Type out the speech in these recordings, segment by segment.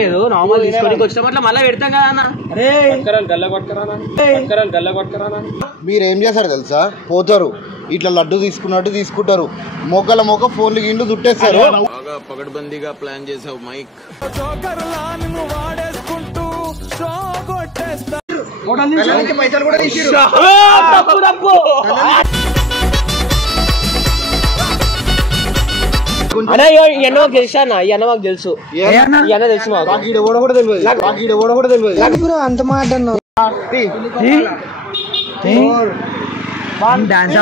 లేదు నార్మల్ తీసుకొని వచ్చిన అట్లా మళ్ళీ పెడతాం కదా అన్న. మీరేం చేస్తారు తెలుసా? పోతారు ఇట్లా లడ్డు తీసుకున్నట్టు తీసుకుంటారు, మొక్కల మొక్క ఫోన్లు గిండ్లు చుట్టేస్తారు. పగడ్బందీగా ప్లాన్ చేసావు మైక్. పైసలు కూడా తెలుసా అన్న? ఈ అన్న మాకు తెలుసు, తెలుసు అంత మాట డాన్స్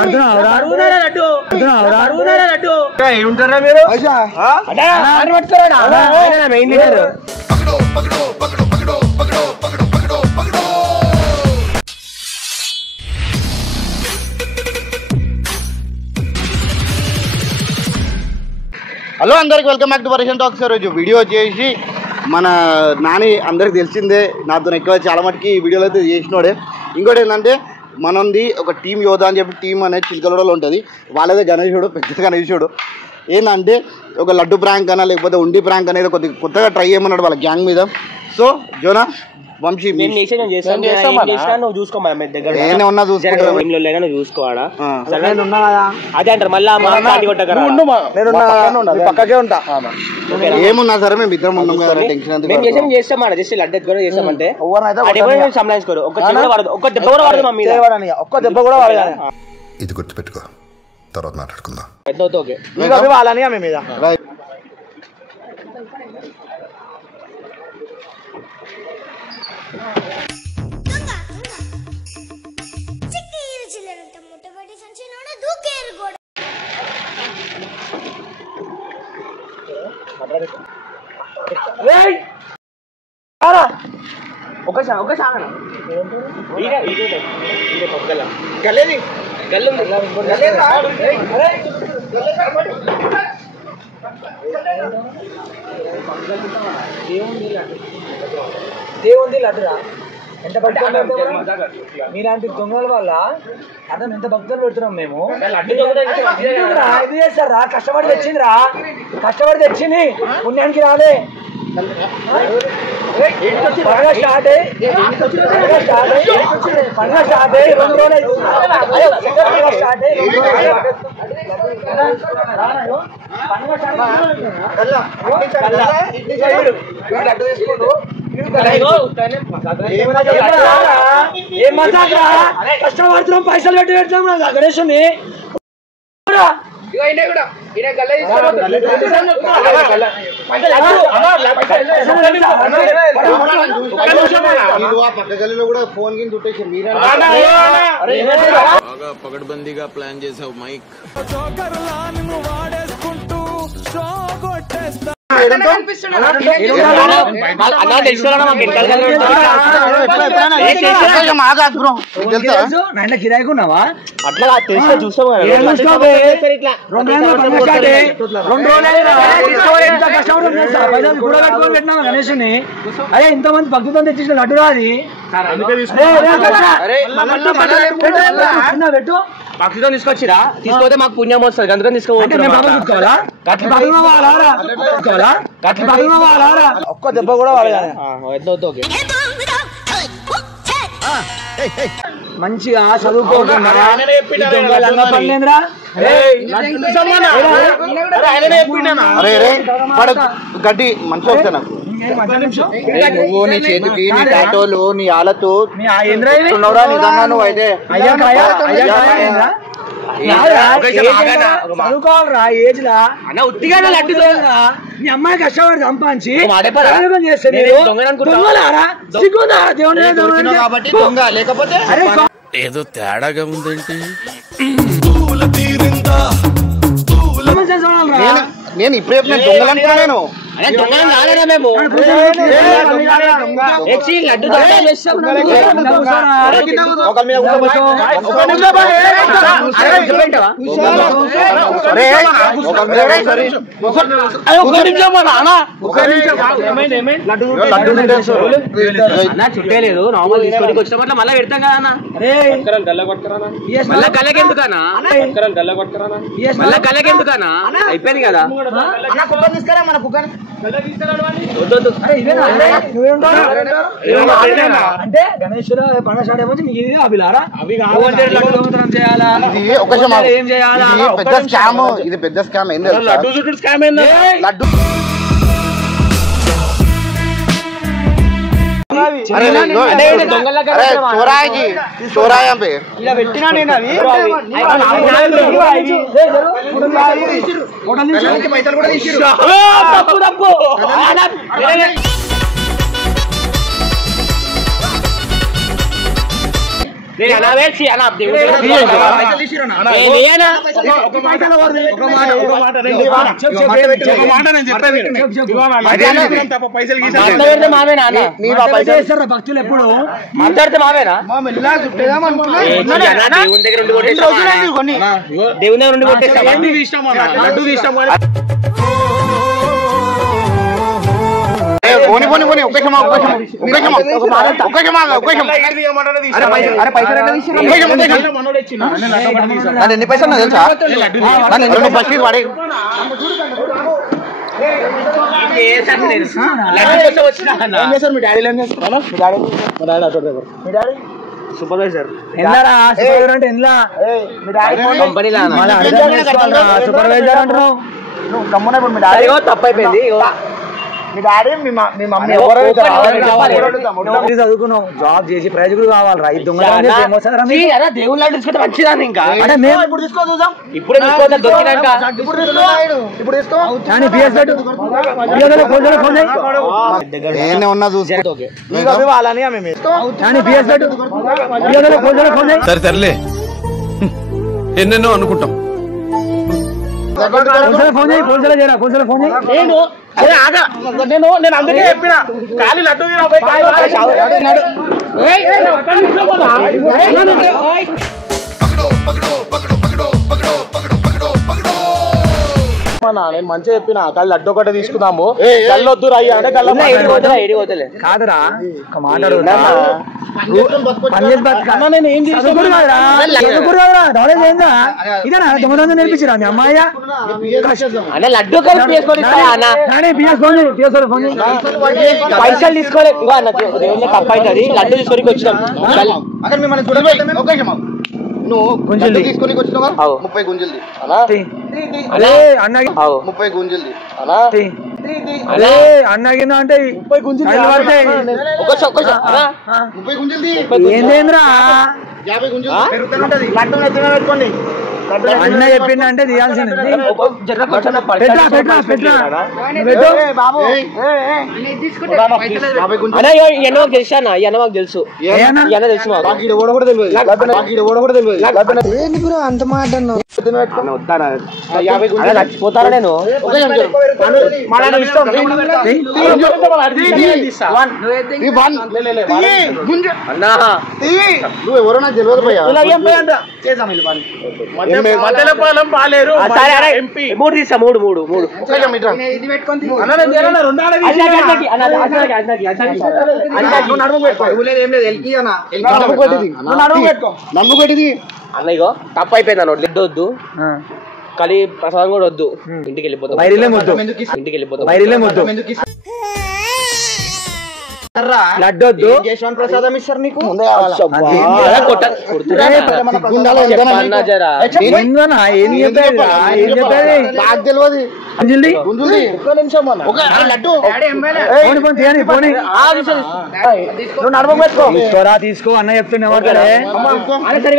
మెయిన్ లీడర్. హలో అందరికి వెల్కమ్ బ్యాక్ టు పరేషన్ టాక్స్. రోజు వీడియో వచ్చేసి మన నాని అందరికి తెలిసిందే, నాతో ఎక్కువ చాలా మటుకి ఈ వీడియోలో అయితే చేసినోడే. ఇంకోటి ఏంటంటే మనది ఒక టీం యోధ అని చెప్పి టీం అనేది చిలకలూరులో ఉంటుంది. వాళ్ళదే గణేశుడు, పెద్ద గణేశుడు. ఏంటంటే ఒక లడ్డు ప్రాంక్ అన్నా లేకపోతే ఉండి ప్రాంక్ అనేది కొత్తగా ట్రై చేయమన్నాడు వాళ్ళ గ్యాంగ్ మీద. సో జోనా వంశీ చూసుకోవాలా అదే అంటారు మళ్ళీ పక్కకే ఉంటా. ఏమున్నా సరే మేము ఇద్దరం ఉన్నాం కదా, టెన్షన్ చేస్తాం జస్ట్ లడ్డు ఎత్తుకొని చేస్తామంటే సంబంధించుకోరు. ఒక్క దెబ్బ కూడా పడదు మా మీద, ఒక్క దెబ్బ కూడా పడదు. ఇది గుర్తుపెట్టుకో, తర్వాత మాట్లాడుకుందాం. వాళ్ళని ఆమె మీద దేవుంది లడ్డురా. ఎంత భక్తులు మీలాంటి దొంగల వల్ల అర్థం ఎంత భక్తులు పెడుతున్నాం మేము. ఇది చేస్తారా? కష్టపడి తెచ్చిందిరా, కష్టపడి తెచ్చింది, పుణ్యానికి రాలే. పండుగ స్టార్ట్ అయ్యి 2 రోజులు ఏం మజాకరా? కష్టపడుతున్నాం, పైసలు పెట్టి పెడుతున్నాం గణేశుని. పగడ్బందీగా ప్లాన్ చేసావు మైక్. కిరాయికున్నావా? అట్లా తెలిస్తే చూస్తాం. గణేశుని అదే ఇంతమంది భక్తులతో తెచ్చిన లడ్డు రాది పెట్టు. భక్తితో తీసుకొచ్చిరా, తీసుకోతే మాకు పుణ్యం వస్తుంది, అందుకని తీసుకోవాలా. ఒక్క దెబ్బ కూడా మంచిగా చదువుకోకుండా గడ్డి మంచి వస్తా నాకు. నువ్వు నీ చేతికి నీ టాటోలు నీ ఆలతో నిజంగా నువ్వు అయితే చదువుకోవాలరా ఏజ్ లా ఉట్టిగా లడ్డు మీ అమ్మాయి కష్టపడి సంపాదించి లేకపోతే ఏదో తేడాగా ఉందేంటి? నేను ఇప్పుడే దొంగలంటున్నా. నేను దొంగలం కాలేదా మేము? చుట్టలేదు నార్మల్ తీసుకొని వచ్చిన మళ్ళీ పెడతాం కదా అన్న. మళ్ళీ కళ్ళకెందుకన్నా, మళ్ళీ కళ్ళకెందుకన్నా? అయిపోయింది కదా. అంటే గణేశ్వర పండుగ స్టార్ట్ అయిపోతే మీకు ఇది అభిలారా చేయాలా ఏం చేయాలా పెద్ద స్కామ్ ఇది పెద్ద స్కామ్ ఏంది లడ్డు స్కామ్ ఏంది లడ్డు చోరాయ ఇలా పెట్టినా నేను అవి పైసలు కూడా తప్పు భక్తులు ఎప్పుడు మాట్లాడితే మావేనా దేవుని దగ్గర ఎన్ని పైసలు తెలుసా సూపర్వైజర్ అంటే సూపర్వైజర్ అంటున్నావు తప్పు అయిపోయింది చదువుకున్నాం జాబ్ చేసి ప్రయోజకులు కావాలి రైతు దేవుళ్ళు తీసుకుంటే మంచిదాన్ని ఇంకా ఇప్పుడు తీసుకో చూద్దాం ఇప్పుడే తీసుకోవద్దా దొరికినాక ఉన్నా చూసుకో సరే సర్లే ఎన్నెన్నో అనుకుంటాం నేను అందుకే చెప్పిన కాలి లడ్డు నేను మంచిగా చెప్పిన కాలి లడ్డు ఒకటే తీసుకుందాము గల్లొద్దు రయ్యా అంటే కాదురా ఒక మాట్లాడు నేర్పించరా మీ అమ్మాయి లడ్డు పైసలు తీసుకోలేదు తప్పు అవుతుంది లడ్డు తీసుకొని వచ్చినాం నువ్వు గుంజలు తీసుకొని వచ్చినావా 30 గుంజలు అన్నకి 30 గుంజలు అన్నగిన అంటే 30 గుంజలు ఏందేంద్రా 50 గుంజలు పెట్టుకోండి అన్న చెప్పిండ అంటే తీయాల్సింది తెలుసు అంత మాట పోతారా నేను నువ్వు ఎవరో నాకు తెలియదు భయ్యా మూడు తీసా మూడు నన్ను పెట్టింది అన్నయ్యో తప్పు అయిపోయింది అన్న వద్దు కలి ప్రసాదం కూడా వద్దు ఇంటికి వెళ్ళిపోతాం లడ్డొద్దు ప్రసాదం ఇస్తారు నీకు తీసుకో అన్న చెప్తున్నా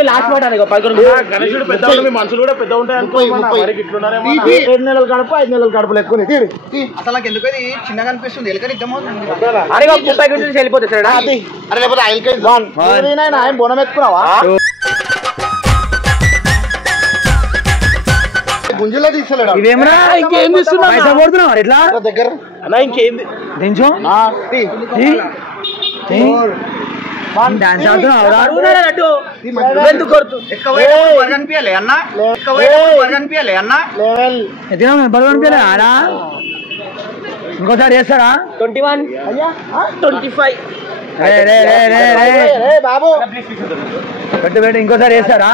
లాస్ట్ మాట గణేశుడు పెద్ద మనుషులు కూడా పెద్ద ఉంటాయి 7 నెలల కడుపు 5 నెలల కడుపు లెక్కుని అసలు నాకు ఎందుకు చిన్నగా అనిపిస్తుంది ఎలుకని వెళ్ళిపోతుంది బోనం ఎత్తుకున్నావా గుంజులో తీసుకోలేడు ఇదేమరా ఇంకేం తీసుకున్నావు ఎట్లా దగ్గర అన్నా ఇంకేంది దించు డాన్స్ ఆడుతున్నావు ఆడా ఇంకోసారి చేస్తారా 21 25 బాబు పెట్టు ఇంకోసారి చేస్తారా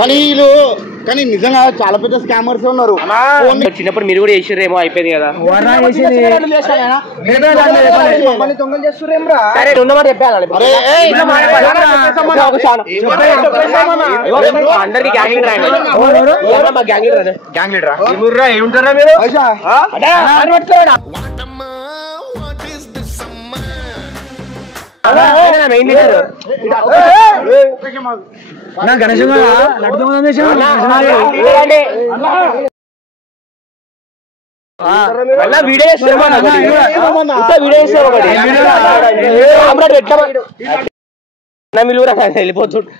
కలీలు కానీ నిజంగా చాలా పెద్ద స్కామర్స్ ఉన్నారు. చిన్నప్పుడు మీరు కూడా చేసిర్రేమో అయిపోయింది కదా. సరే ఉన్నమాట చెప్పాలి అందరికి గ్యాంగ్ లీడర్ ఏముంటారా మీరు మెయిన్ లీడర్ గణేష్ వీడియో వెళ్ళిపోతుండే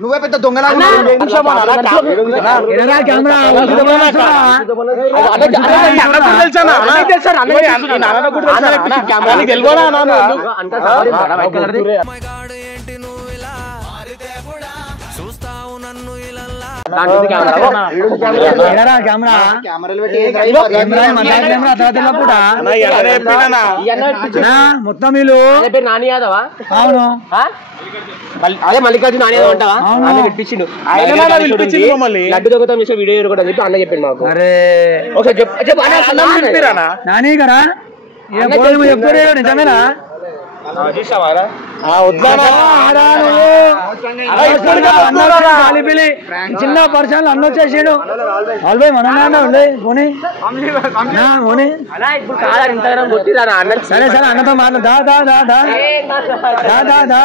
నువ్వే పెద్ద దొంగ మొత్తం వీళ్ళు నాని యాదవా? అవును అదే మల్లికార్జున నాని యాదవ్ అంటావా? పిలిపించిండు లడ్డు దొంగతనం చేసే వీడియో కూడా చెప్పి అన్న చెప్పిండు మాకు. అరే నాని కదా చెప్తారు నిజమేనా? చిన్న పరిచయాలు అన్న వచ్చేసాడు ఆల్బై మన ఉండే పోనీ సరే సరే అన్నతో మాట్లాడు దా